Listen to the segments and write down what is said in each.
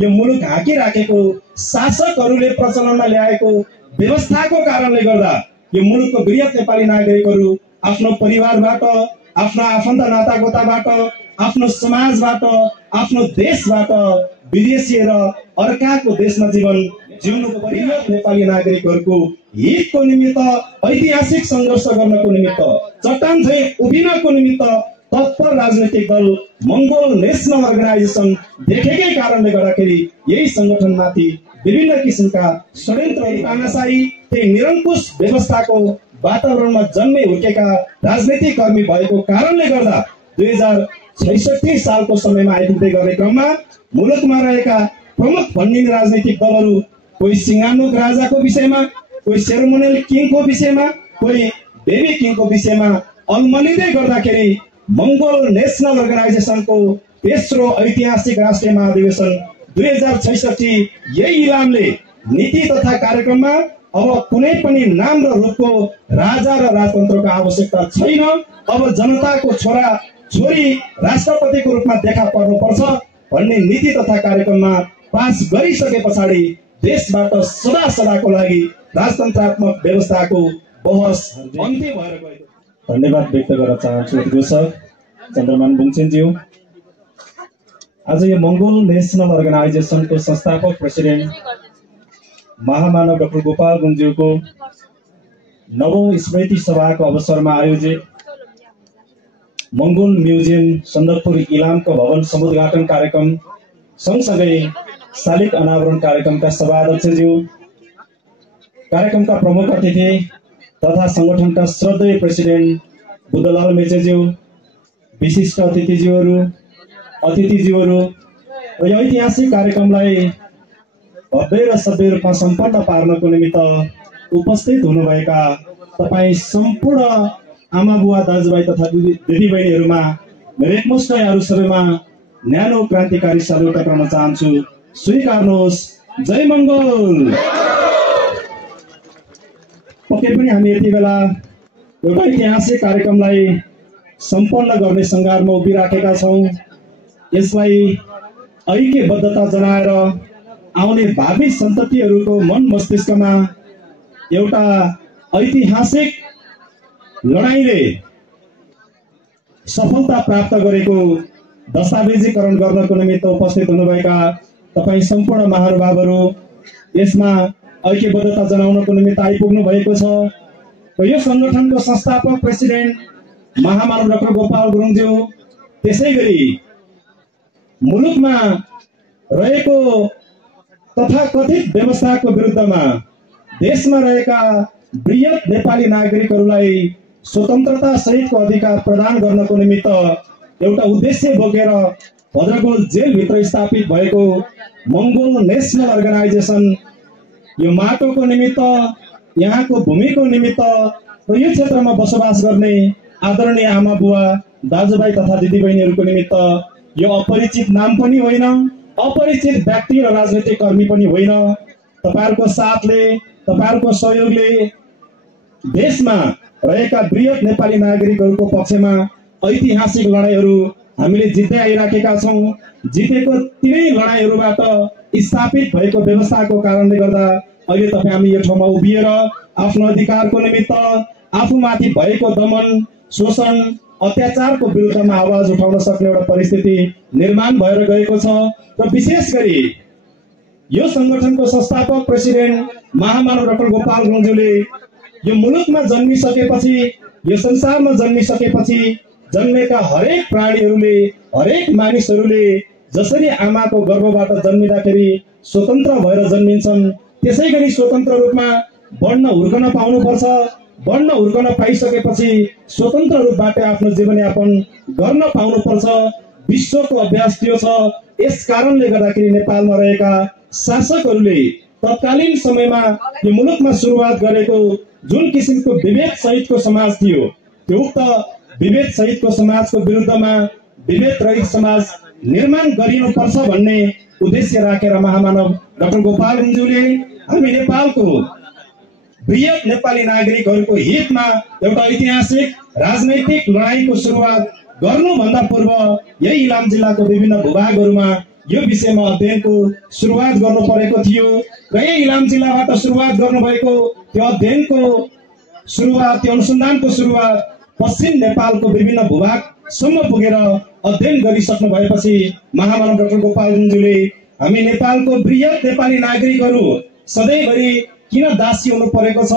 यो मुलुक हाँकिराखेको शासकहरूले प्रचलनमा ल्याएको व्यवस्थाको कारणले गर्दा यो मुलुकको वृहत नेपाली नागरिकहरू आफ्नो परिवारबाट, आफ्नो आफन्त नातागोताबाट, आफ्नो समाजबाट, आफ्नो देशबाट विदेशिएर अर्काको देशमा जीवन जिउनुको वृहत नेपाली नागरिकहरूको हितको निमित्त, ऐतिहासिक सङ्घर्ष गर्नको निमित्त, चट्टान झैं उभिनको निमित्त तत्पर राजनैतिक दल मंगोल नेशनल अर्गनाइजेसन देखेकै कारणले गर्दाखेरि यही संगठनमाथि विभिन्न किसिमका षड्यन्त्र, तानाशाही, त्यही निरङ्कुश व्यवस्थाको वातावरणमा जन्मे हुर्केका राजनीतिक कर्मी भएको कारणले गर्दा 2066 सालको समयमा आइपुग्दै गर्ने क्रममा मुलुकमा रहेका प्रमुख भनिने राजनीतिक दलहरू कोही सिंगानुक राजाको विषयमा, कोही सेरेमोनियल किङको विषयमा, कोही बेबी किङको विषयमा अलमलिँदै गर्दाखेरि मंगोल नेशनल अर्गनाइजेसनको तेस्रो ऐतिहासिक राष्ट्रिय महाधिवेशन 2066 यही इलामले नीति तथा कार्यक्रममा अब कुनै पनि नाम र रूपको राजा र राजतन्त्रको आवश्यकता छैन। अब जनताको छोरा छोरी राष्ट्रपतिको रूपमा देखा पर्नुपर्छ भन्ने नीति तथा कार्यक्रममा पास गरिसके पछाडि देशबाट सदा सदाको लागि राजतन्त्रात्मक व्यवस्थाको बहस अन्त्य भएर गयो। धन्यवाद व्यक्त गर्न चाहन्छु उद्घोषक चन्द्रमान बुङचेनज्यू। आज यो मंगोल नेशनल अर्गनाइजेसनको संस्थापक प्रेसिडेन्ट महामानव डाक्टर गोपाल गुरुङज्यूको 9औं स्मृति सभाको अवसरमा आयोजित मंगोल म्युजियम सन्दकपुर इलामको भवन समुद्घाटन कार्यक्रम सँगसँगै शालिग अनावरण कार्यक्रमका सभाध्यक्षज्यू, कार्यक्रमका प्रमुख अतिथि तथा संगठनका श्रद्धेय प्रेसिडेन्ट बुद्धलाल मेचेज्यू, विशिष्ट अतिथिज्यूहरू, र यो ऐतिहासिक कार्यक्रमलाई भव्य र सभ्य रूपमा सम्पन्न पार्नको निमित्त उपस्थित हुनुभएका तपाईँ सम्पूर्ण आमा बुवा दाजुभाइ तथा दिदीबहिनीहरूमा मेरो एकमुष्ट यहाँहरू सबैमा न्यानो क्रान्तिकारी सल्युट गर्न चाहन्छु। स्वीकार्नुहोस्। जय मंगोल। पक्कै पनि हामी यति बेला एउटा ऐतिहासिक कार्यक्रमलाई सम्पन्न गर्ने सङ्घारमा उभिराखेका छौँ। यसलाई ऐक्यबद्धता जनाएर आउने भावी सन्ततिहरूको मन मस्तिष्कमा एउटा ऐतिहासिक लडाईँले सफलता प्राप्त गरेको दस्तावेजीकरण गर्नको निमित्त उपस्थित हुनुभएका तपाईँ सम्पूर्ण महानुभावहरू यसमा ऐक्यबद्धता जनाउनको निमित्त आइपुग्नु भएको छ। र यो संगठनको संस्थापक प्रेसिडेन्ट महामानव डाक्टर गोपाल गुरुङज्यू, त्यसैगरी मुलुकमा रहेको तथाकथित व्यवस्थाको विरुद्धमा देशमा रहेका वृहत नेपाली नागरिकहरूलाई स्वतन्त्रता सहितको अधिकार प्रदान गर्नको निमित्त एउटा उद्देश्य बोकेर भद्रकोट जेलभित्र स्थापित भएको मंगोल नेशनल अर्गनाइजेसन यो माटोको निमित्त, यहाँको भूमिको निमित्त र यो क्षेत्रमा बसोबास गर्ने आदरणीय आमा बुवा दाजुभाइ तथा दिदीबहिनीहरूको निमित्त यो अपरिचित नाम पनि होइन, अपरिचित व्यक्ति र राजनीतिक कर्मी पनि होइन। तपाईहरुको साथले, तपाईहरुको सहयोगले देशमा रहेका वृहत नेपाली नागरिकहरूको पक्षमा ऐतिहासिक लडाईहरू हामीले जित्दै आइराखेका छौं। जितेको तिनै लडाईहरूबाट स्थापित भएको व्यवस्थाको कारणले गर्दा अहिले तपाईँ हामी यो ठाउँमा उभिएर आफ्नो अधिकारको निमित्त, आफूमाथि भएको दमन, शोषण, अत्याचारको विरुद्धमा आवाज उठाउन सक्ने एउटा परिस्थिति निर्माण भएर गएको छ। र विशेष गरी यो संगठनको संस्थापक प्रेसिडेन्ट महामानव डाक्टर गोपाल गुरुङज्यूले यो मुलुकमा जन्मिसकेपछि, यो संसारमा जन्मिसकेपछि जन्मेका हरेक प्राणीहरूले, हरेक मानिसहरूले जसरी आमाको गर्भबाट जन्मिँदाखेरि स्वतन्त्र भएर जन्मिन्छन्, त्यसैगरी स्वतन्त्र रूपमा बढ्न हुर्कन पाउनुपर्छ। बढ्न हुर्कन पाइसकेपछि स्वतन्त्र रूपबाट आफ्नो जीवनयापन गर्न पाउनुपर्छ। विश्वको अभ्यास त्यो छ। यस कारणले गर्दाखेरि नेपालमा रहेका शासकहरूले तत्कालीन समयमा यो मुलुकमा सुरुवात गरेको जुन किसिमको विभेद सहितको समाज थियो, त्यो उक्त विभेद सहितको समाजको विरुद्धमा विभेद रहित समाज निर्माण गरिनुपर्छ भन्ने उद्देश्य राखेर महामानव डाक्टर गोपाल गुरुङज्यूले हामी नेपालको वृहत नेपाली नागरिकहरूको हितमा एउटा ऐतिहासिक राजनैतिक लडाईँको सुरुवात गर्नुभन्दा पूर्व यही इलाम जिल्लाको विभिन्न भूभागहरूमा यो विषयमा अध्ययनको सुरुवात गर्नु परेको थियो र यही इलाम जिल्लाबाट सुरुवात गर्नुभएको त्यो अध्ययनको सुरुवात, त्यो अनुसन्धानको सुरुवात पश्चिम नेपालको विभिन्न भूभागसम्म पुगेर अध्ययन गरिसक्नु भएपछि महामानव डाक्टर गोपाल गुरुङज्यूले हामी नेपालको वृहत नेपाली नागरिकहरू सधैँभरि किन दासी हुनु परेको छ,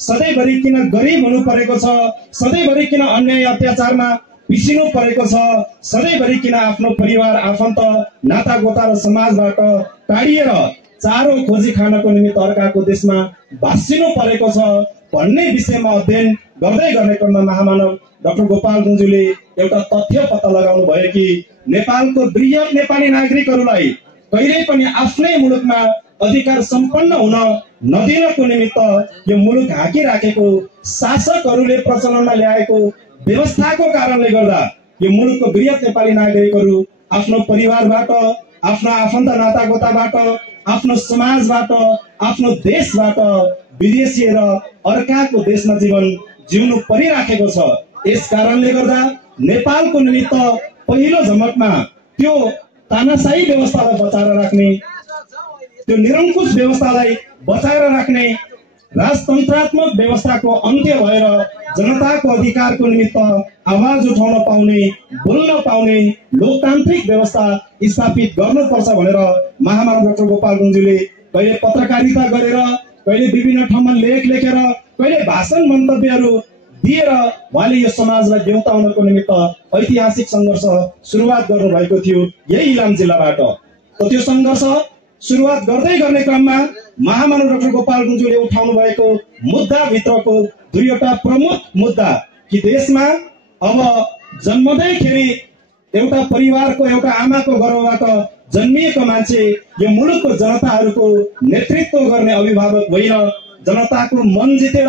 सधैँभरि किन गरिब हुनु परेको छ, सधैँभरि किन अन्याय अत्याचारमा पिसिनु परेको छ, सधैँभरि किन आफ्नो परिवार आफन्त नातागोता र समाजबाट टाढिएर चारो खोजी खानको निमित्त अर्काको देशमा भासिनु परेको छ भन्ने विषयमा अध्ययन गर्दै गर्ने क्रममा महामानव डाक्टर गोपाल गुरुङज्यूले एउटा तथ्य पत्ता लगाउनु भयो कि नेपालको वृहत नेपाली नागरिकहरूलाई कहिल्यै पनि आफ्नै मुलुकमा अधिकार सम्पन्न हुन नदिनको निमित्त यो मुलुक हाँकिराखेको शासकहरूले प्रचलनमा ल्याएको व्यवस्थाको कारणले गर्दा यो मुलुकको वृहत नेपाली नागरिकहरू आफ्नो परिवारबाट, आफ्ना आफन्त नातागोताबाट, आफ्नो समाजबाट, आफ्नो देशबाट विदेशिएर अर्काको देशमा जीवन जिउनु परिराखेको छ। यस कारणले गर्दा नेपालको निमित्त पहिलो झमकमा त्यो तानाशाही व्यवस्थालाई बचाएर राख्ने, त्यो निरङ्कुश व्यवस्थालाई बचाएर राख्ने, राजतन्त्रात्मक व्यवस्थाको अन्त्य भएर जनताको अधिकारको निमित्त आवाज उठाउन पाउने, बोल्न पाउने लोकतान्त्रिक व्यवस्था स्थापित गर्नुपर्छ भनेर महामानव डाक्टर गोपाल गुरुङज्यूले कहिले पत्रकारिता गरेर, कहिले विभिन्न ठाउँमा लेख लेखेर, कहिले भाषण मन्तव्यहरू दिएर उहाँले यो समाजलाई देउताउनको निमित्त ऐतिहासिक सङ्घर्ष सुरुवात गर्नुभएको थियो यही इलाम जिल्लाबाट। त्यो सङ्घर्ष सुरुवात गर्दै गर्ने क्रममा महामानव डाक्टर गोपाल गुरुङज्यूले उठाउनु भएको मुद्दाभित्रको दुईवटा प्रमुख मुद्दा कि देशमा अब जन्मदैखेरि एउटा परिवारको, एउटा आमाको गर्भबाट जन्मिएको मान्छे यो मुलुकको जनताहरूको नेतृत्व गर्ने अभिभावक होइन, जनताको मन जितेर,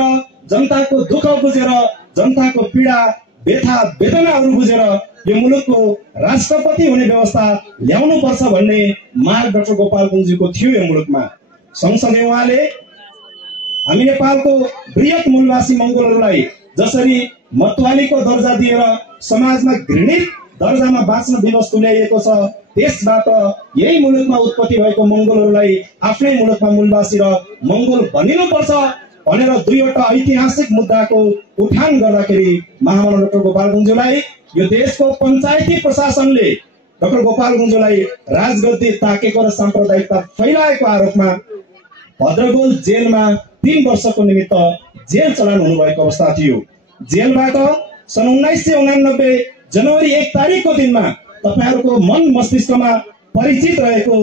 जनताको दुःख बुझेर, जनताको पीडा व्यथा वेदनाहरू बुझेर यो मुलुकको राष्ट्रपति हुने व्यवस्था ल्याउनु पर्छ भन्ने माग डाक्टर गोपाल गुरुङज्यूको थियो यो मुलुकमा। सँगसँगै उहाँले हामी नेपालको वृहत मूलवासी मंगोलहरूलाई जसरी मतवालीको दर्जा दिएर समाजमा घृणित दर्जामा बाँच्न विवश तुल्याइएको छ, त्यसबाट यही मुलुकमा उत्पत्ति भएको मंगोलहरूलाई आफ्नै मुलुकमा मूलवासी र मंगोल भनिनुपर्छ भनेर दुईवटा ऐतिहासिक मुद्दाको उठान गर्दाखेरि महामानव डाक्टर गोपाल गुरुङज्यूलाई यो देशको पञ्चायती प्रशासनले डाक्टर गोपाल गुरुङज्यूलाई राजगद्दी ताकेको र साम्प्रदायिकता फैलाएको आरोपमा भद्रगोल जेलमा 3 वर्षको निमित्त जेल चलान हुनुभएको अवस्था थियो। जेलबाट सन् 1989 जनवरी 1 तारिकको दिनमा तपाईहरुको मन मस्तिष्कमा परिचित रहेको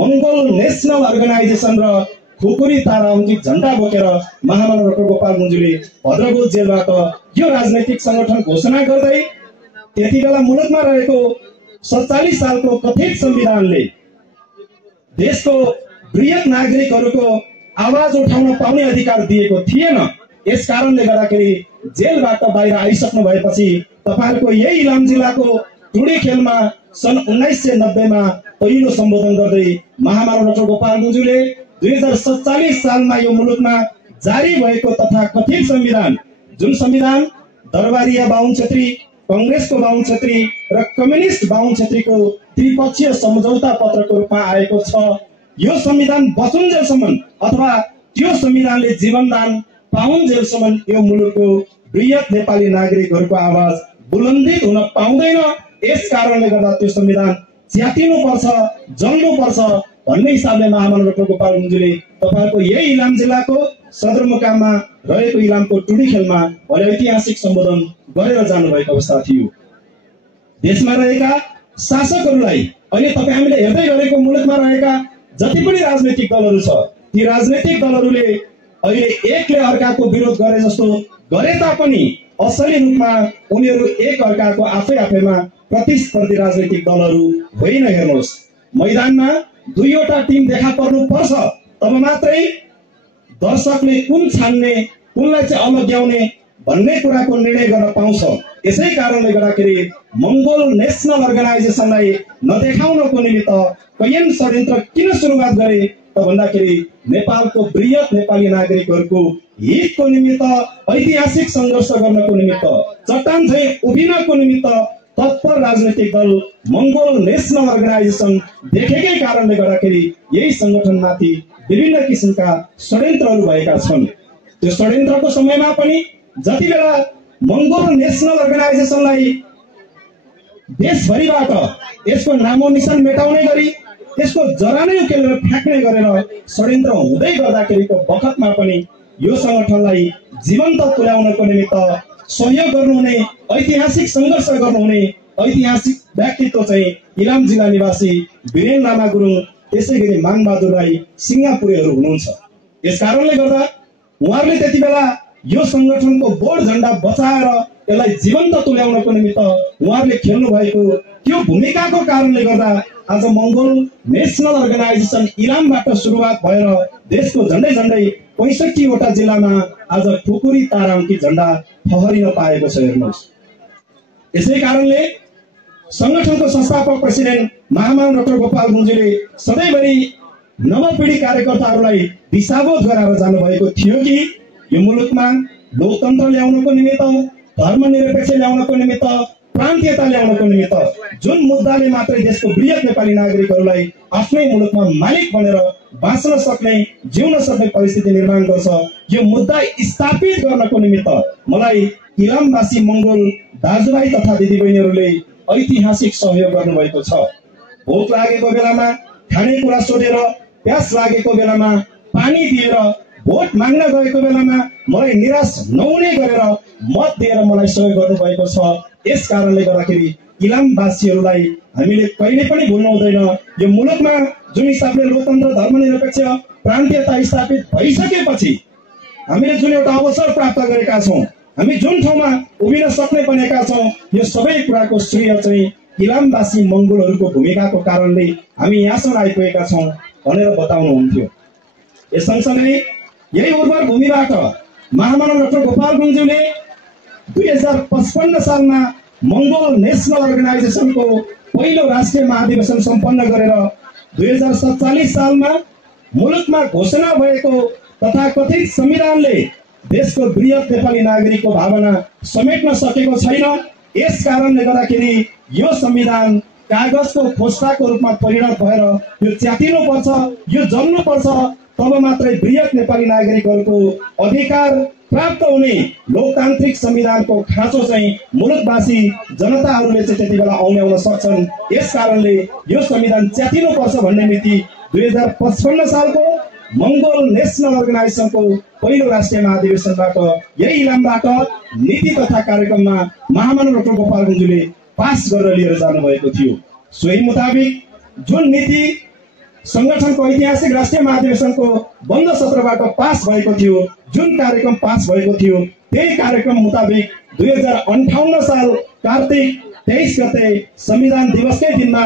मंगोल नेशनल अर्गनाइजेसन र खुकुरी तारा अङ्कित झण्डा बोकेर महामानव डाक्टर गोपाल गुरुङज्यूले भद्रगोल जेलबाट यो राजनैतिक संगठन घोषणा गर्दै त्यतिबेला मुलुकमा रहेको 47 सालको कथित संविधानले देशको वृहत नागरिकहरूको आवाज उठाउन पाउने अधिकार दिएको थिएन। यस कारणले गर्दाखेरि जेलबाट बाहिर आइसक्नु भएपछि तपाईहरुको यही इलाम जिल्लाको टुडी खेलमा सन् 1990 मा पहिलो सम्बोधन गर्दै महामानव डाक्टर गोपाल गुरुङज्यूले 2047 सालमा यो मुलुकमा जारी भएको तथा कथित संविधान, जुन संविधान दरबारिया बाहुन क्षेत्री, कांग्रेसको बाहुन क्षेत्री र कम्युनिस्ट बाहुन क्षेत्रीको त्रिपक्षीय सम्झौता पत्रको रूपमा आएको छ, यो संविधान बचुन्जेलसम्म अथवा त्यो संविधानले जीवनदान पाउन्जेलसम्म यो मुलुकको वृहत नेपाली नागरिकहरूको आवाज बुलन्दित हुन पाउँदैन। यस कारणले गर्दा त्यो संविधान च्यातिनु पर्छ, जल्नु पर्छ भन्ने हिसाबले महामानव डाक्टर गोपाल गुरुङज्यूले तपाईहरुको यही इलाम जिल्लाको सदरमुकाममा रहेको इलामको टुडी खेलमा ऐतिहासिक सम्बोधन गरेर जानुभएको अवस्था थियो। देशमा रहेका शासकहरूलाई अहिले तपाई हामीले हेर्दै गरेको मुलुकमा रहेका जति पनि राजनैतिक दलहरू छ, ती राजनैतिक दलहरूले अहिले एकले अर्काको विरोध गरे जस्तो गरे तापनि असली रूपमा उनीहरू एक अर्काको आफैमा प्रतिस्पर्धी राजनैतिक दलहरू होइन। हेर्नुहोस्, मैदानमा दुईवटा टिम देखा पर्नु पर्छ, तब मात्रै दर्शकले कुन छान्ने, कुनलाई चाहिँ अलग्याउने भन्ने कुराको निर्णय गर्न पाउँछ। यसै कारणले गर्दाखेरि मंगोल नेशनल अर्गनाइजेसनलाई नदेखाउनको निमित्त कैयन षड्यन्त्र किन सुरुवात गरे त भन्दाखेरि नेपालको वृहत नेपाली नागरिकहरूको हितको निमित्त, ऐतिहासिक संघर्ष गर्नको निमित्त, चट्टान झैं उभिनको निमित्त तत्पर राजनीतिक दल मंगोल नेशनल अर्गनाइजेसन देखेकै कारणले गर्दाखेरि यही संगठनमाथि विभिन्न किसिमका षड्यन्त्रहरू भएका छन्। त्यो षड्यन्त्रको समयमा पनि जति बेला मंगोल नेशनल अर्गनाइजेसनलाई देशभरिबाट यसको नामो निशान मेटाउने गरी त्यसको जरा नै उकेलेर फ्याक्ने गरेर षड्यन्त्र हुँदै गर्दाखेरिको बखतमा पनि यो संगठनलाई जीवन्त तुल्याउनको निमित्त सहयोग गर्नुहुने, ऐतिहासिक सङ्घर्ष गर्नुहुने ऐतिहासिक व्यक्तित्व चाहिँ इलाम जिल्ला निवासी वीरेन लामा गुरुङ, त्यसै गरी मानबहादुर राई सिङ्गापुरेहरू हुनुहुन्छ। यस कारणले गर्दा उहाँहरूले त्यति बेला यो संगठनको बोर्ड झण्डा बचाएर यसलाई जीवन्त तुल्याउनको निमित्त उहाँहरूले खेल्नु भएको त्यो भूमिकाको कारणले गर्दा आज मंगोल नेशनल अर्गनाइजेसन इलामबाट सुरुवात भएर देशको झण्डै झण्डै 65 वटा जिल्लामा आज ठुकुरी तारा अङ्कित झण्डा फहरिन पाएको छ। हेर्नुहोस्, यसै कारणले संगठनको संस्थापक प्रेसिडेन्ट महामहिम डाक्टर गोपाल गुरुङजीले सधैँभरि नवपिढी कार्यकर्ताहरूलाई दिशाबोध गराएर जानुभएको थियो कि यो मुलुकमा लोकतन्त्र ल्याउनको निमित्त, धर्मनिरपेक्ष ल्याउनको निमित्त, प्रान्तीयता ल्याउनको निमित्त जुन मुद्दाले मात्रै देशको वृहत नेपाली नागरिकहरूलाई आफ्नै मुलुकमा मालिक बनेर बाँच्न सक्ने, जिउन सक्ने परिस्थिति निर्माण गर्छ, यो मुद्दा स्थापित गर्नको निमित्त मलाई इलामवासी मंगोल दाजुभाइ तथा दिदीबहिनीहरूले ऐतिहासिक सहयोग गर्नुभएको छ। भोक लागेको बेलामा खानेकुरा सोधेर, प्यास लागेको बेलामा पानी दिएर, भोट माग्न गएको बेलामा मलाई निराश नहुने गरेर मत दिएर मलाई सहयोग गर्नुभएको छ। यस कारणले गर्दाखेरि इलामवासीहरूलाई हामीले कहिले पनि भुल्नु हुँदैन। यो मुलुकमा जुन हिसाबले लोकतन्त्र, धर्मनिरपेक्ष, प्रान्तीयता स्थापित भइसकेपछि हामीले जुन एउटा अवसर प्राप्त गरेका छौँ, हामी जुन ठाउँमा उभिन सक्ने बनेका छौँ, यो सबै कुराको श्रेय चाहिँ इलामवासी मंगोलहरूको भूमिकाको कारणले हामी यहाँसम्म आइपुगेका छौँ भनेर बताउनुहुन्थ्यो। यस सँगसँगै यही उर्वर भूमिबाट महामहिम डाक्टर गोपाल गुरुङज्यूले 2055 सालमा मंगोल नेशनल अर्गनाइजेसनको पहिलो राष्ट्रिय महाधिवेशन सम्पन्न गरेर 2047 सालमा मुलुकमा घोषणा भएको तथाकथित संविधानले देशको वृहत नेपाली नागरिकको भावना समेट्न सकेको छैन। यस कारणले गर्दाखेरि यो संविधान कागजको खोस्टाको रूपमा परिणत भएर यो च्यातिनुपर्छ, यो जम्नुपर्छ, तब मात्रै वृहत नेपाली नागरिकहरूको अधिकार प्राप्त हुने लोकतान्त्रिक संविधानको खाँचो चाहिँ मुलुकवासी जनताहरूले चाहिँ त्यति बेला आउन सक्छन्। यस कारणले यो संविधान च्यातिनुपर्छ भन्ने नीति 2055 सालको मंगोल नेशनल अर्गनाइजेसनको पहिलो राष्ट्रिय महाधिवेशनबाट यही इलामबाट नीति तथा कार्यक्रममा महामहिम डाक्टर गोपाल गुरुङज्यूले पास गरेर लिएर जानुभएको थियो। सोही मुताबिक जुन नीति संगठनको ऐतिहासिक राष्ट्रिय महाधिवेशनको बन्द सत्रबाट पास भएको थियो, जुन कार्यक्रम पास भएको थियो, त्यही कार्यक्रम मुताबिक 2058 साल कार्तिक 23 गते संविधान दिवसकै दिनमा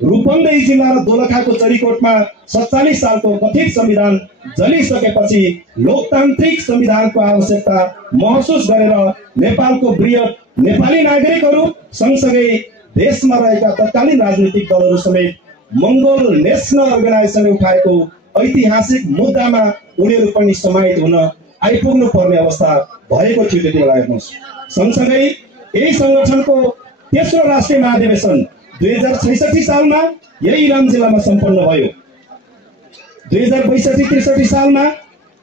रूपन्देही जिल्ला र दोलखाको चरीकोटमा 47 सालको कथित संविधान जलिसकेपछि लोकतान्त्रिक संविधानको आवश्यकता महसुस गरेर नेपालको वृहत नेपाली नागरिकहरू सँगसँगै देशमा रहेका तत्कालीन राजनीतिक दलहरू समेत मंगोल नेशनल अर्गनाइजेसनले उठाएको ऐतिहासिक मुद्दामा उनीहरू पनि समाहित हुन आइपुग्नु पर्ने अवस्था भएको थियो त्यति बेला। हेर्नुहोस्, सँगसँगै यही संगठनको तेस्रो राष्ट्रिय महाधिवेशन 2066 सालमा यही इलाम जिल्लामा सम्पन्न भयो। 2062-63 सालमा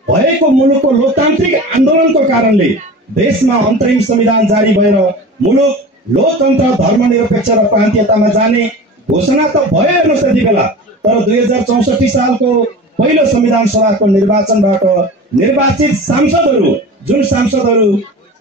भएको मुलुकको लोकतान्त्रिक आन्दोलनको कारणले देशमा अन्तरिम संविधान जारी भएर मुलुक लोकतन्त्र, धर्मनिरपेक्ष र प्रान्तीयतामा जाने घोषणा त भयो हेर्नुहोस् त्यति बेला। तर 2064 सालको पहिलो संविधान सभाको निर्वाचनबाट निर्वाचित सांसदहरू, जुन सांसदहरू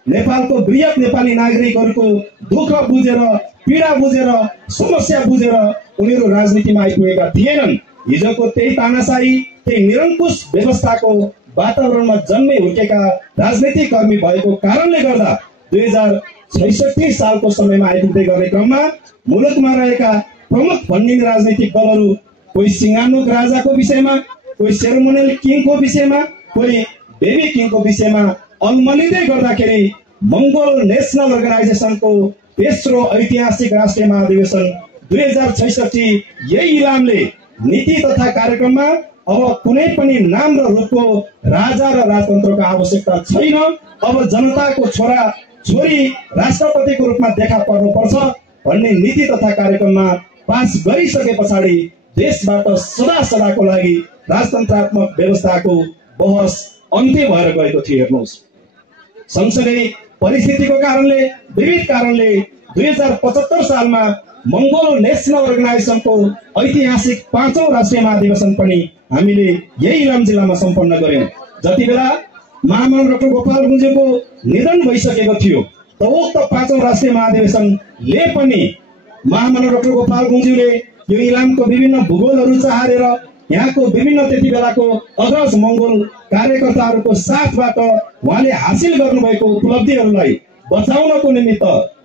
नेपालको वृहत नेपाली नागरिकहरूको दुःख बुझेर, पीडा बुझेर, समस्या बुझेर उनीहरू राजनीतिमा आइपुगेका थिएनन्। हिजोको त्यही तानाशाही, त्यही निरङ्कुश व्यवस्थाको वातावरणमा जन्मे हुर्केका राजनीतिक कर्मी भएको कारणले गर्दा 2066 सालको समयमा आइपुग्दै गर्ने क्रममा मुलुकमा रहेका प्रमुख भनिने राजनीतिक दलहरू कोही सिंगानुक राजाको विषयमा, कोही सेरेमोनियल किङको विषयमा, कोही बेबी किङको विषयमा अलमलिँदै गर्दाखेरि मंगोल नेशनल अर्गनाइजेसनको तेस्रो ऐतिहासिक राष्ट्रिय महाधिवेशन 2066 यही इलामले नीति तथा कार्यक्रममा अब कुनै पनि नाम र रूपको राजा र राजतन्त्रको आवश्यकता छैन। अब जनताको छोरा छोरी राष्ट्रपतिको रूपमा देखा पर्नुपर्छ भन्ने नीति तथा कार्यक्रममा पास गरिसके पछाडि देशबाट सदा सदाको लागि राजतन्त्रात्मक व्यवस्थाको बहस अन्त्य भएर गएको थियो। हेर्नुहोस्, सँगसँगै परिस्थितिको कारणले, विविध कारणले 2075 सालमा मंगोल नेशनल अर्गनाइजेसनको ऐतिहासिक 5औं राष्ट्रिय महाधिवेशन पनि हामीले यही इलाम जिल्लामा सम्पन्न गर्यौं। जति बेला महामना डाक्टर गोपाल गुरुङज्यूको निधन भइसकेको थियो, उक्त 5औं राष्ट्रिय महाधिवेशनले पनि महामना डाक्टर गोपाल गुरुङज्यूले यो इलामको विभिन्न भूगोलहरू चाहेर यहाँको विभिन्न त्यति बेलाको अग्रज मंगोल कार्यकर्ताहरूको साथबाट उहाँले हासिल गर्नुभएको उपलब्धिहरूलाई बचाउनको निमित्त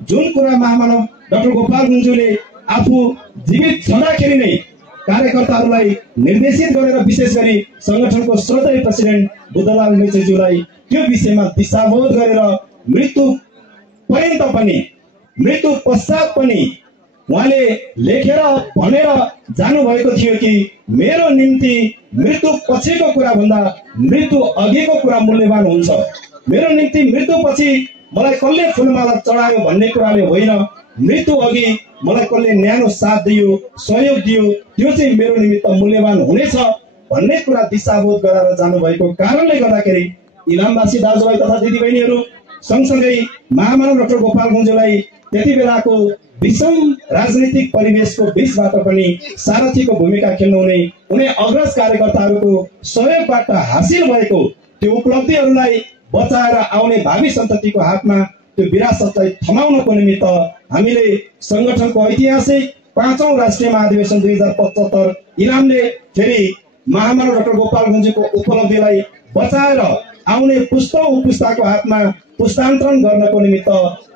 जुन कुरा महामना डाक्टर गोपाल गुरुङज्यूले आफू जीवित छँदाखेरि नै कार्यकर्ताहरूलाई निर्देशित गरेर, विशेष गरी संगठनको श्रोतय प्रेसिडेन्ट बुद्धलाल मेचेज्यूलाई त्यो विषयमा दिशाबोध गरेर मृत्यु पर्यन्त पनि, मृत्यु पश्चात पनि उहाँले लेखेर भनेर जानुभएको थियो कि मेरो निम्ति मृत्यु पछिको कुरा भन्दा मृत्यु अघिको कुरा मूल्यवान हुन्छ। मेरो निम्ति मृत्यु पछि मलाई कसले फुलमाला चढायो भन्ने कुराले होइन, मृत्यु अघि मलाई कसले न्यानो साथ दियो, सहयोग दियो, त्यो चाहिँ मेरो निमित्त मूल्यवान हुनेछ भन्ने कुरा दिशाबोध गराएर जानुभएको कारणले गर्दाखेरि इलामवासी दाजुभाइ तथा दिदीबहिनीहरू सँगसँगै महामना डाक्टर गोपाल गुरुङज्यूलाई त्यति बेलाको विषम राजनीतिक परिवेशको बीचबाट पनि सारथीको भूमिका खेल्नुहुने उनी अग्रज कार्यकर्ताहरूको सहयोगबाट हासिल भएको त्यो उपलब्धिहरूलाई बचाएर आउने भावी सन्ततिको हातमा त्यो विरासतलाई थमाउनको निमित्त हामीले संगठनको ऐतिहासिक 5औं राष्ट्रिय महाधिवेशन 2075 इलामले फेरि महामना डाक्टर गोपाल गुरुङज्यूको उपलब्धिलाई बचाएर आउने पुस्ताको हातमा पुस्तान्तरण गर्नको निमित्त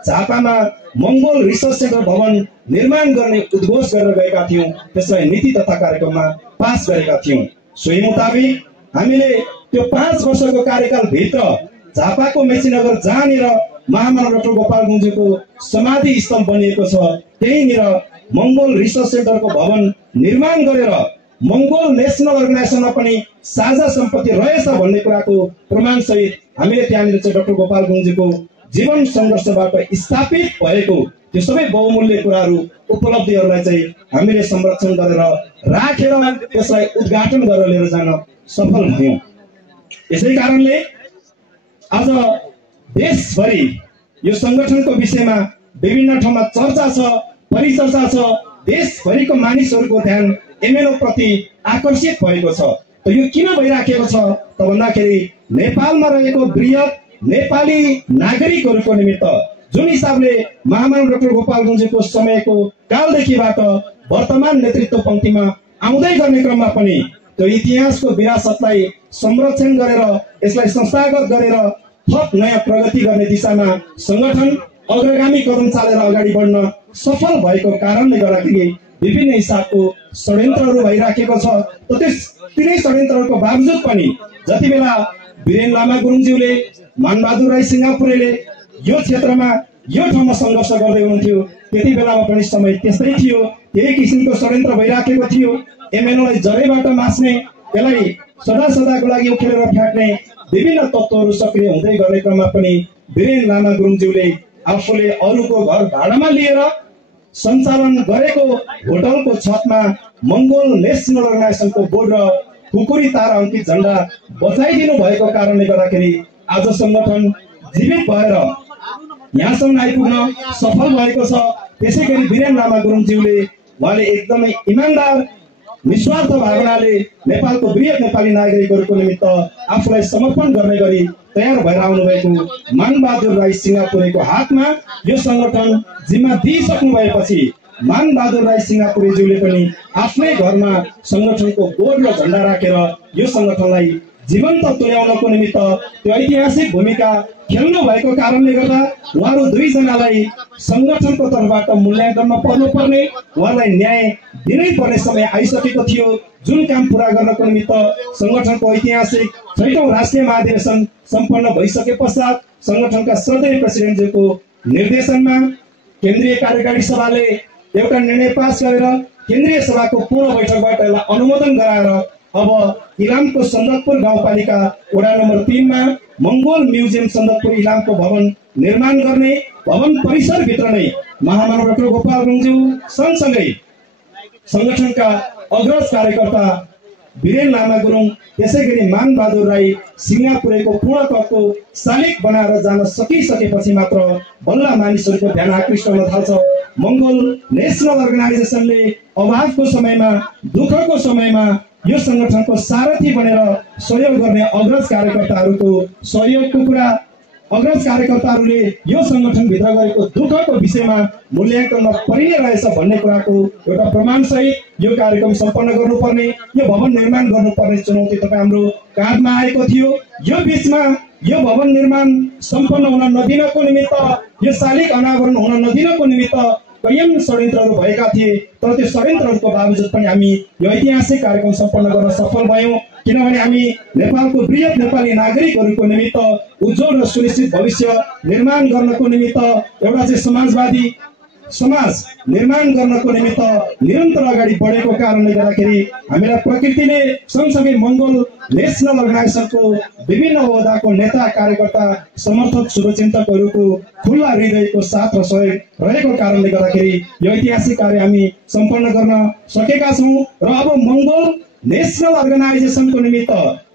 झापामा मंगोल रिसर्च सेन्टर भवन निर्माण गर्ने उद्घोष गरेर गएका थियौं। त्यसलाई नीति तथा कार्यक्रममा पास गरेका थियौं। सोही मुताबिक हामीले त्यो 5 वर्षको कार्यकाल भित्र झापाको मेचीनगर जहाँनिर महामना डाक्टर गोपाल गुरुङज्यूको समाधि स्थल बनिएको छ, त्यहीँनिर मंगोल रिसर्च सेन्टरको भवन निर्माण गरेर मंगोल नेशनल अर्गनाइजेसनमा पनि साझा सम्पत्ति रहेछ भन्ने कुराको प्रमाण सहित हामीले त्यहाँनिर चाहिँ डाक्टर गोपाल गुरुङज्यूको जीवन संघर्षबाट स्थापित भएको त्यो सबै बहुमूल्य कुराहरू, उपलब्धिहरूलाई चाहिँ हामीले संरक्षण गरेर राखेर त्यसलाई उद्घाटन गरेर लिएर जान सफल भयौं। यसै कारणले आज देशभरि यो संगठनको विषयमा विभिन्न ठाउँमा चर्चा छ, परिचर्चा छ। देशभरिको मानिसहरूको ध्यान एमएलओ प्रति आकर्षित भएको छ। त यो किन भइराखेको छ त भन्दाखेरि नेपालमा रहेको वृहत नेपाली नागरिकहरूको निमित्त जुन हिसाबले महामना डाक्टर गोपाल गुरुङज्यूको समयको कालदेखिबाट वर्तमान नेतृत्व पंक्तिमा आउँदै गर्ने क्रममा पनि त्यो इतिहासको विरासतलाई संरक्षण गरेर यसलाई संस्थागत गरेर थप नयाँ प्रगति गर्ने दिशामा संगठन अग्रगामी कदम चालेर अगाडि बढ्न सफल भएको कारणले गर्दाखेरि विभिन्न हिसाबको षड्यन्त्रहरू भइराखेको छ। तिनै षड्यन्त्रहरूको बावजुद पनि जति बेला वीरेन लामा गुरुङज्यूले, मानबहादुर राई सिंगापुरेले यो क्षेत्रमा यो ठाउँमा सङ्घर्ष गर्दै हुनुहुन्थ्यो, त्यति बेलामा पनि समय त्यस्तै थियो। त्यही किसिमको षड्यन्त्र भइराखेको थियो। एमएनओलाई जरैबाट मास्ने, त्यसलाई सदा सदाको लागि उखेलेर फ्याँक्ने विभिन्न तत्त्वहरू सक्रिय हुँदै गर्ने क्रममा पनि वीरेन लामा गुरुङज्यूले आफूले अरूको घर भाडामा लिएर सञ्चालन गरेको होटलको छतमा मंगोल नेशनल अर्गनाइजेसनको बोर्ड र खुकुरी तारा अंकित झण्डा बचाइदिनु भएको कारणले गर्दाखेरि आज संगठन जीवित भएर यहाँसम्म आइपुग्न सफल भएको छ। त्यसैगरी वीरेन लामा गुरुङज्यूले उहाँले एकदमै इमानदार निस्वार्थ भावनाले नेपालको वृहत नेपाली नागरिकहरूको निमित्त आफूलाई समर्पण गर्ने गरी तयार भएर आउनुभएको मानबहादुर राई सिंगापुरेको हातमा यो संगठन जिम्मा दिइसक्नु भएपछि मानबहादुर राई सिंगापुरेज्यूले पनि आफ्नै घरमा संगठनको बोर्ड र झण्डा राखेर यो संगठनलाई जीवन्त तुल्याउनको निमित्त त्यो ऐतिहासिक भूमिका खेल्नु भएको कारणले गर्दा उहाँहरू दुईजनालाई संगठनको तर्फबाट मूल्याङ्कनमा पर्नुपर्ने, उहाँलाई न्याय दिनै पर्ने समय आइसकेको थियो। जुन काम पूरा गर्नको निमित्त संगठनको ऐतिहासिक 6औं राष्ट्रिय महाधिवेशन सम्पन्न भइसके पश्चात संगठनका श्रद्धेय प्रेसिडेन्टज्यूको निर्देशनमा केन्द्रीय कार्यकारी सभाले एउटा निर्णय पास गरेर केन्द्रीय सभाको पूर्ण बैठकबाट यसलाई अनुमोदन गराएर अब इलामको सन्दकपुर गाउँपालिका वडा नम्बर 3 मा मंगोल म्युजियम सन्दकपुर इलामको भवन निर्माण गर्ने भवन परिसर भित्र नै महामानव डाक्टर गोपाल गुरुङज्यू सँगसँगै संगठनका अग्रज कार्यकर्ता वीरेन लामा गुरुङ त्यसैगरी मानबहादुर राई सिंगापुरेको पूर्णतको शालिक बनाएर जान सकिसकेपछि मात्र बल्ल मानिसहरूको ध्यान आकृष्ट हुन थाल्छ। मंगोल नेशनल अर्गनाइजेसनले अभावको समयमा दुःखको समयमा यो संगठनको सारथी बनेर सहयोग गर्ने अग्रज कार्यकर्ताहरूको सहयोगको कुरा अग्रज कार्यकर्ताहरूले यो संगठन भित्र गरेको दुःखको विषयमा मूल्याङ्कनमा परिने रहेछ भन्ने कुराको एउटा प्रमाण सहित यो कार्यक्रम सम्पन्न गर्नुपर्ने यो भवन निर्माण गर्नुपर्ने चुनौती तपाईँ हाम्रो काँधमा आएको थियो। यो बीचमा यो भवन निर्माण सम्पन्न हुन नदिनको निमित्त यो शालिक अनावरण हुन नदिनको निमित्त कैयौं षड्यन्त्रहरू भएका थिए, तर त्यो षड्यन्त्रहरूको बावजुद पनि हामी यो ऐतिहासिक कार्यक्रम सम्पन्न गर्न सफल भयौं, किनभने हामी नेपालको वृहत नेपाली नागरिकहरूको निमित्त उज्जवल र सुनिश्चित भविष्य निर्माण गर्नको निमित्त एउटा चाहिँ समाजवादी समाज निर्माण गर्नको निमित्त निरन्तर अगाडि बढेको कारणले गर्दाखेरि हामीलाई प्रकृतिले सँगसँगै मंगोल नेशनल अर्गनाइजेसनको विभिन्न ओहदाको नेता कार्यकर्ता समर्थक शुभचिन्तकहरूको खुल्ला हृदयको साथ र सहयोग रहेको कारणले गर्दाखेरि यो ऐतिहासिक कार्य हामी सम्पन्न गर्न सकेका छौं। र अब मंगोल नेशनल अर्गनाइजेसनको निमित्त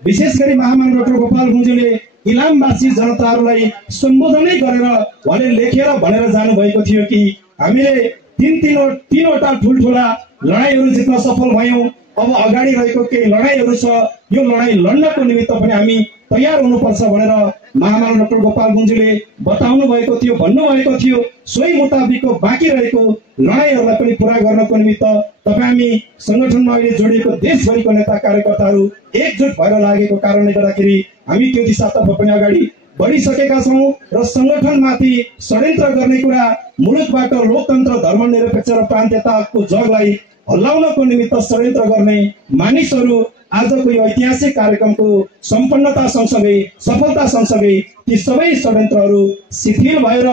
विशेष गरी महामानव डाक्टर गोपाल गुरुङज्यूले इलामवासी जनताहरूलाई सम्बोधनै गरेर उहाँले लेखेर भनेर जानुभएको थियो कि हामीले तीनवटा ठुल्ठुला लडाईहरू जित्न सफल भयौं, अब अगाडि रहेको केही लडाईहरू छ, यो लडाई लड्नको निमित्त पनि हामी तयार हुनुपर्छ भनेर महामानव डाक्टर गोपाल गुरुङज्यूले बताउनु भएको थियो, भन्नुभएको थियो। सोही मुताबिकको बाँकी रहेको लडाईहरूलाई पनि पूरा गर्नको निमित्त तपाईँ हामी संगठनमा अहिले जोडिएको देशभरिको नेता कार्यकर्ताहरू एकजुट भएर लागेको कारणले गर्दाखेरि हामी त्यो दिशातर्फ पनि अगाडि बढिसकेका छौं र संगठनमाथि षड्यन्त्र गर्ने कुरा, मुलुकबाट लोकतन्त्र, धर्मनिरपेक्ष र प्रान्तीयताको जगलाई हल्लाउनको निमित्त षड्यन्त्र गर्ने मानिसहरू आजको यो ऐतिहासिक कार्यक्रमको सम्पन्नता सँगसँगै सफलता सँगसँगै ती सबै षड्यन्त्रहरू शिथिल भएर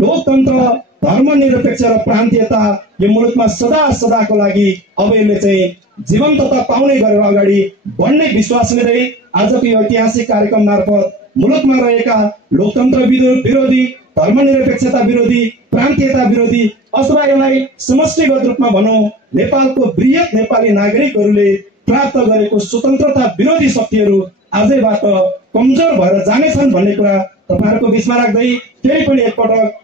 लोकतन्त्र, धर्मनिरपेक्ष र प्रान्तीयता यो मुलुकमा सदा सदाको लागि अब यसले चाहिँ जीवन्तता पाउने गरेर अगाडि बढ्ने विश्वास लिँदै आजको यो ऐतिहासिक कार्यक्रम मार्फत मुलुकमा रहेका लोकतन्त्र विरोधी, धर्मनिरपेक्षता विरोधी, प्रान्तीयता विरोधी अथवा यसलाई समष्टिगत रूपमा भनौं नेपालको वृहत नेपाली नागरिकहरूले प्राप्त गरेको स्वतन्त्रता विरोधी शक्तिहरू आजैबाट कमजोर भएर जानेछन् भन्ने कुरा तपाईहरुको बीचमा राख्दै फेरि पनि एकपटक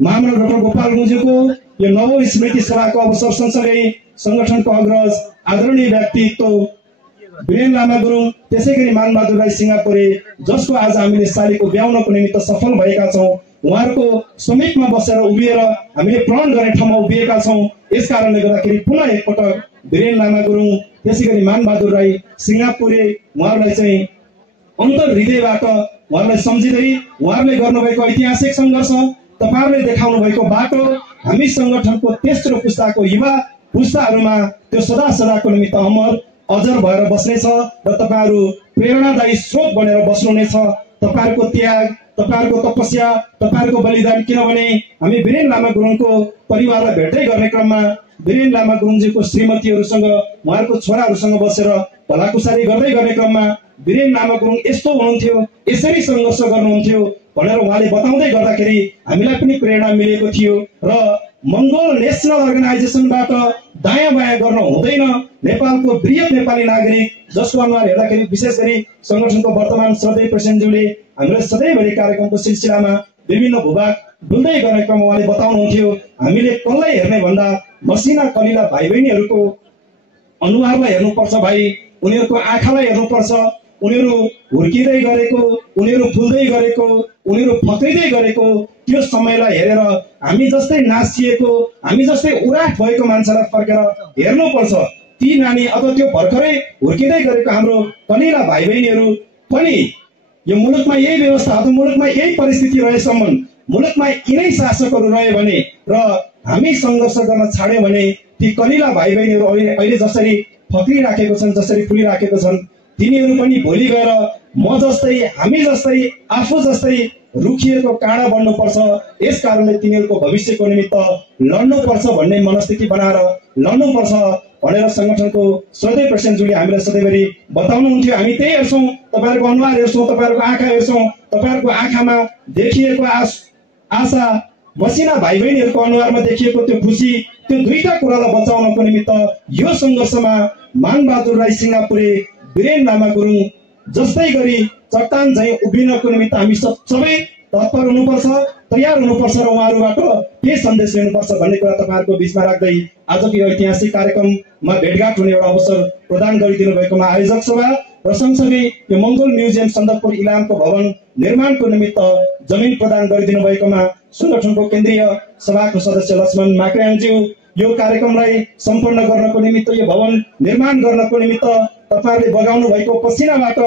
महामानव डाक्टर गोपाल गुरुङज्यूको यो नवौं स्मृति सभाको अवसर सँगसँगै संगठनको अग्रज आदरणीय व्यक्तित्व वीरेन लामा गुरुङ त्यसैगरी मानबहादुर राई सिंगापुरे जसको आज हामीले शालिगको ब्याउनको निमित्त सफल भएका छौं, उहाँहरूको समीपमा बसेर उभिएर हामीले प्रण गर्ने ठाउँमा उभिएका छौं। यस कारणले गर्दाखेरि पुनः एकपटक वीरेन लामा गुरुङ त्यसैगरी मानबहादुर राई सिंगापुरे उहाँहरूलाई चाहिँ अन्तर हृदयबाट उहाँहरूलाई सम्झिँदै उहाँहरूले गर्नुभएको ऐतिहासिक सङ्घर्ष, तपाईहरुले देखाउनु भएको बाटो हामी संगठनको तेस्रो पुस्ताको युवा पुस्ताहरूमा त्यो सदा सदाको निमित्त अमर अजर भएर बस्नेछ र तपाईहरु प्रेरणादायी स्रोत बनेर बस्नुहुनेछ। तपाईहरुको त्याग, तपाईहरुको तपस्या, तपाईहरुको बलिदान, किनभने हामी वीरेन लामा गुरुङको परिवारलाई भेट्दै गर्ने क्रममा वीरेन लामा गुरुङजीको श्रीमतीहरूसँग उहाँहरूको छोराहरूसँग बसेर भलाकुसारी गर्दै गर्ने क्रममा वीरेन लामा गुरुङ यस्तो हुनुहुन्थ्यो, यसरी सङ्घर्ष गर्नुहुन्थ्यो भनेर उहाँले बताउँदै गर्दाखेरि हामीलाई पनि प्रेरणा मिलेको थियो र मंगोल नेशनल अर्गनाइजेसनबाट दायाँ बायाँ गर्न हुँदैन। नेपालको वृहत नेपाली नागरिक जसको अनुहार हेर्दाखेरि विशेष गरी संगठनको वर्तमान श्रद्धेय प्रेसिडेन्टज्यूले हामीले सधैँभरि कार्यक्रमको सिलसिलामा विभिन्न भूभाग डुल्दै गर्ने क्रम उहाँले बताउनुहुन्थ्यो, हामीले कसलाई हेर्ने भन्दा मसिना कलिला भाइ बहिनीहरूको अनुहारलाई हेर्नुपर्छ, भाइ उनीहरूको आँखालाई हेर्नुपर्छ, उनीहरू हुर्किँदै गरेको, उनीहरू फुल्दै गरेको, उनीहरू फक्रिँदै गरेको त्यो समयलाई हेरेर हामी जस्तै नासिएको, हामी जस्तै उराट भएको मान्छेलाई फर्केर हेर्नुपर्छ। ती नानी अथवा त्यो भर्खरै हुर्किँदै गरेको हाम्रो कलिला भाइ बहिनीहरू पनि यो मुलुकमा यही व्यवस्था अथवा मुलुकमा यही परिस्थिति रहेसम्म मुलुकमा यिनै शासकहरू रहे भने र हामी सङ्घर्ष गर्न छाड्यौँ भने ती कलिला भाइ बहिनीहरू अहिले जसरी फक्रिराखेको छन्, जसरी फुलिराखेको छन्, तिनीहरू पनि भोलि गएर म जस्तै, हामी जस्तै, आफू जस्तै रुखिएको काँडा बन्नुपर्छ। यस कारणले तिनीहरूको भविष्यको निमित्त लड्नुपर्छ भन्ने मनस्थिति बनाएर लड्नुपर्छ। भनेर संगठनको श्रद्धेय प्रेसिडेन्टज्यूले हामीलाई सधैँभरि बताउनुहुन्थ्यो। हामी त्यही हेर्छौँ, तपाईँहरूको अनुहार हेर्छौँ, तपाईँहरूको आँखा हेर्छौँ, तपाईँहरूको आँखामा देखिएको आशा, मसिना भाइ बहिनीहरूको अनुहारमा देखिएको त्यो खुसी, त्यो दुईटा कुरालाई बचाउनको निमित्त यो सङ्घर्षमा मानबहादुर राई सिंगापुरे, वीरेन लामा गुरुङ जस्तै गरी चट्टान झैँ उभिनको निमित्त हामी सबै तत्पर हुनुपर्छ, तयार हुनुपर्छ र उहाँहरूबाट के सन्देश लिनुपर्छ भन्ने कुरा तपाईँहरूको बिचमा राख्दै आजको यो ऐतिहासिक कार्यक्रममा भेटघाट हुने एउटा अवसर प्रदान गरिदिनु भएकोमा आयोजक सभा र सँगसँगै यो मङ्गोल म्युजियम सन्दकपुर इलामको भवन निर्माणको निमित्त जमिन प्रदान गरिदिनु भएकोमा संगठनको केन्द्रीय सभाको सदस्य लक्ष्मण माक्राङज्यू, यो कार्यक्रमलाई सम्पन्न गर्नको निमित्त, यो भवन निर्माण गर्नको निमित्त तपाईँहरूले बगाउनु भएको पसिनाबाट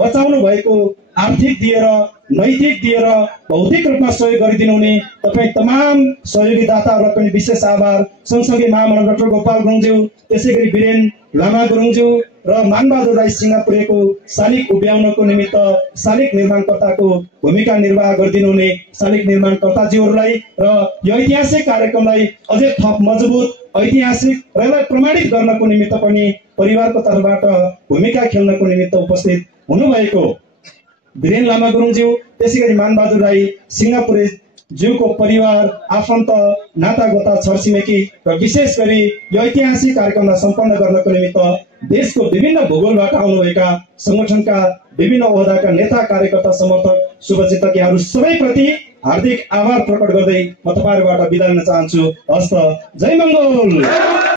बचाउनु भएको आर्थिक दिएर, नैतिक दिएर, भौतिक रूपमा सहयोग गरिदिनु हुने तपाईँ तमाम सहयोगी दाताहरूलाई पनि विशेष आभार। सँगसँगै महामण्डल डाक्टर गोपाल गुरुङज्यू, त्यसै गरी वीरेन लामा गुरुङज्यू र मानबहादुर राई सिंगापुरेको शालिग उभ्याउनको निमित्त शालिग निर्माणकर्ताको भूमिका निर्वाह गरिदिनु हुने शालिग निर्माणकर्ताज्यूहरूलाई र यो ऐतिहासिक कार्यक्रमलाई अझै थप मजबुत, ऐतिहासिक र यसलाई प्रमाणित गर्नको निमित्त पनि परिवारको तर्फबाट भूमिका खेल्नको निमित्त उपस्थित हुनुभएको वीरेन लामा गुरुङज्यू, त्यसै गरी मानबहादुर राई सिंगापुरे ज्यूको परिवार, आफन्त, नातागोता, छरछिमेकी र विशेष गरी यो ऐतिहासिक कार्यक्रमलाई सम्पन्न गर्नको निमित्त देशको विभिन्न भूगोलबाट आउनुभएका संगठनका विभिन्न ओहदाका नेता, कार्यकर्ता, समर्थक, शुभचिन्तक यहाँहरू सबैप्रति हार्दिक आभार प्रकट गर्दै म तपाईँहरूबाट बिदा लिन चाहन्छु। हस्त, जय मङ्गोल।